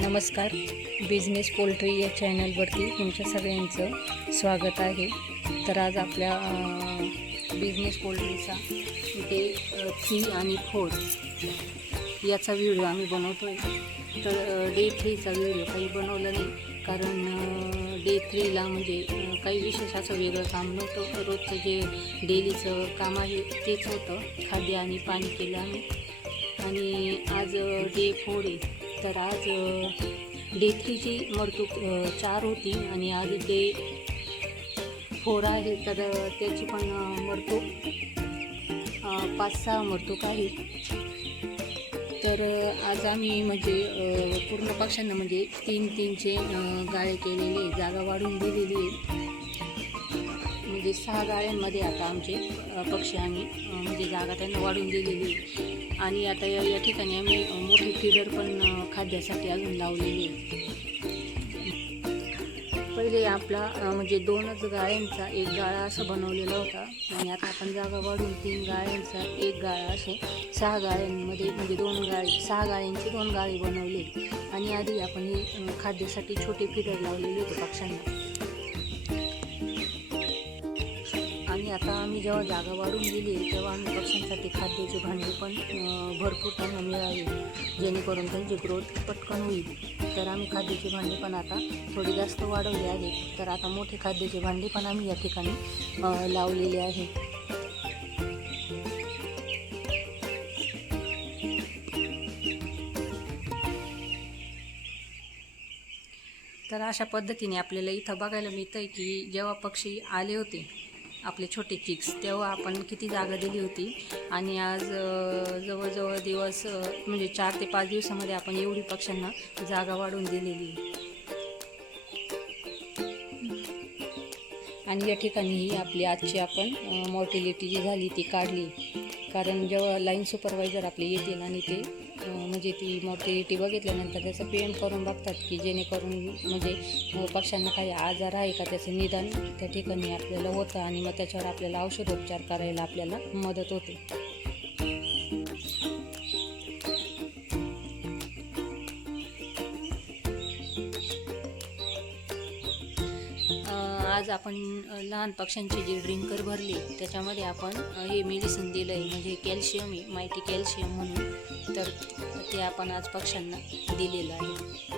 नमस्कार. Business poultry या चॅनलवरती तुमच्या सगळ्यांचं स्वागत आहे. तर आज आपल्या बिझनेस पोल्ट्रीचा डे 3 आणि 4 याचा व्हिडिओ आम्ही बनवतो आहे. तर डे 3चा व्हिडिओ काही बनवला नाही, कारण डे 3ला म्हणजे काही विशेष असं वेगळं काम नव्हतं. रोजचं जे डेलीचं काम आहे तेच होतं. खाद्य आणि पाणी केलं आम्ही. आणि आज डे 4 आहे. तर आज डे 3ची मरतूक 4 होती आणि आज डे 4 आहे. तर त्याची पण मरतूक 5-6 मरतूक आहे. तर आज आम्ही म्हणजे पूर्ण पक्ष्यांना म्हणजे 3-3चे गाळे केलेले, जागा वाढून दिलेली आहे. म्हणजे 6 गाळ्यांमध्ये आता आमचे पक्षी आम्ही म्हणजे जागा त्यांना वाढून दिलेली आहे. आणि आता या ठिकाणी आम्ही मोठी फीडर पण खाद्यासाठी अजून लावलेली आहे. पहिले आपला म्हणजे 2च गाळ्यांचा एक गाळा असं बनवलेला होता आणि आता आपण जागा वाढून 3 गाळ्यांचा एक गाळा असे 6 गाळ्यांमध्ये म्हणजे 6 गाळ्यांचे 2 गाळे बनवले. आणि आधी आपण ही खाद्यासाठी छोटे फीडर लावलेले होते पक्ष्यांना. आणि आता आम्ही जेव्हा जागा वाढून दिली तेव्हा आम्ही पक्ष्यांसाठी खाद्याचे भांडे पण भरपूर त्यांना मिळाले, जेणेकरून त्यांची ग्रोथ पटकन होईल. तर आम्ही खाद्याचे भांडे पण आता थोडे जास्त वाढवले आहेत. तर आता मोठे खाद्याचे भांडे पण आम्ही या ठिकाणी लावलेले आहे. तर अशा पद्धतीने आपल्याला इथं बघायला मिळतं आहे की जेव्हा पक्षी आले होते आपले छोटे चिक्स तेव्हा आपण किती जागा दिली होती. आणि आज जवळजवळ दिवस म्हणजे 4 ते 5 दिवसामध्ये आपण एवढी पक्ष्यांना जागा वाढवून दिलेली. आणि या ठिकाणी ही आपली आजची आपण मॉर्टिलिटी जी झाली ती काढली, कारण जेव्हा लाईन सुपरवायझर आपले येतील आणि ते म्हणजे ती मॉर्टिलिटी बघितल्यानंतर त्याचं PM करून बघतात की जेणेकरून म्हणजे पक्ष्यांना काही आजार आहे का त्याचं निदान त्या ठिकाणी आपल्याला होतं आणि मग त्याच्यावर आपल्याला औषधोपचार करायला आपल्याला मदत होते. आज आपण लहान पक्ष्यांची जी ड्रिंकर भरली त्याच्यामध्ये आपण हे मेडिसिन दिलं आहे, म्हणजे कॅल्शियम आहे, माहिती कॅल्शियम म्हणून. तर ते आपण आज पक्ष्यांना दिलेलं आहे.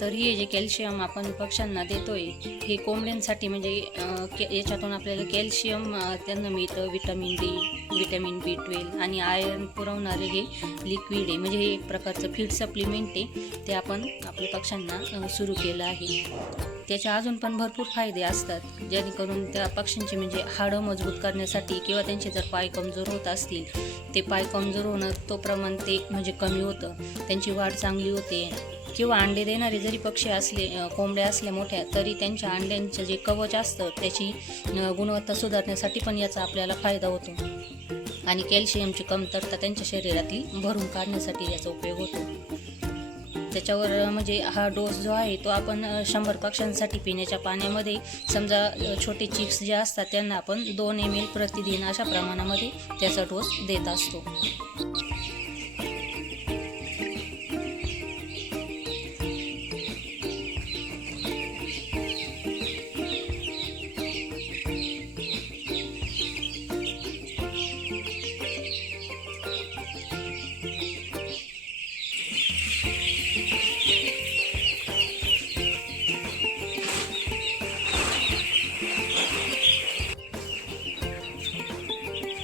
तर हे जे कॅल्शियम आपण पक्ष्यांना देतोय हे कोंबड्यांसाठी म्हणजे याच्यातून आपल्याला कॅल्शियम त्यांना मिळतं, विटॅमिन D, विटॅमिन B12 आणि आयर्न पुरवणारे हे लिक्विड आहे. म्हणजे हे एक प्रकारचं फीड सप्लिमेंट आहे. ते आपण आपल्या पक्ष्यांना सुरू केलं आहे. त्याचे अजून पण भरपूर फायदे असतात, जेणेकरून त्या पक्ष्यांचे म्हणजे हाडं मजबूत करण्यासाठी किंवा त्यांचे जर पाय कमजोर होत असतील ते पाय कमजोर होणं तो प्रमाण ते म्हणजे कमी होतं, त्यांची वाढ चांगली होते. किंवा अंडे देणारे जरी पक्षी असले, कोंबड्या असल्या मोठ्या, तरी त्यांच्या अंड्यांचं जे कवच असतं त्याची गुणवत्ता सुधारण्यासाठी पण याचा आपल्याला फायदा होतो. आणि कॅल्शियमची कमतरता त्यांच्या शरीरातील भरून काढण्यासाठी याचा उपयोग होतो. त्याच्यावर म्हणजे हा डोस जो आहे तो आपण 100 पक्ष्यांसाठी पिण्याच्या पाण्यामध्ये समजा छोटे चिक्स जे असतात त्यांना आपण 2 ml प्रतिदिन अशा प्रमाणामध्ये त्याचा डोस देत असतो.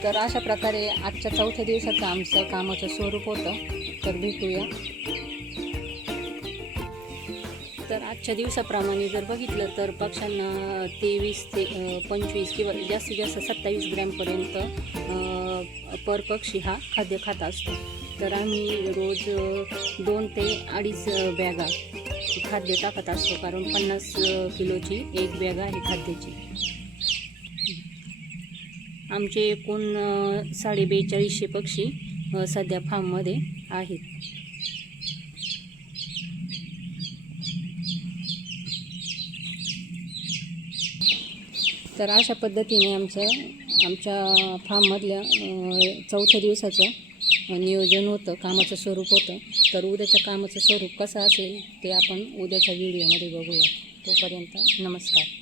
तर अशा प्रकारे आजच्या 4थ्या दिवसाचं आमचं कामाचं स्वरूप होतं. तर भेटूया. तर आजच्या दिवसाप्रमाणे जर बघितलं तर पक्ष्यांना 23 ते 25 किंवा जास्तीत जास्त 27 ग्रॅमपर्यंत पर पक्षी हा खाद्य खात असतो. तर आम्ही रोज 2 ते 2.5 बॅगा खाद्य टाकत असतो, कारण 50 किलोची एक बॅग आहे खाद्याची. आमचे एकूण 4250 पक्षी सध्या फार्ममध्ये आहेत. तर अशा पद्धतीने आमच्या फार्ममधल्या 4थ्या दिवसाचं नियोजन होतं, कामाचं स्वरूप होतं. तर उद्याच्या कामाचं स्वरूप कसं असेल ते आपण उद्याच्या व्हिडिओमध्ये बघूया. तोपर्यंत नमस्कार.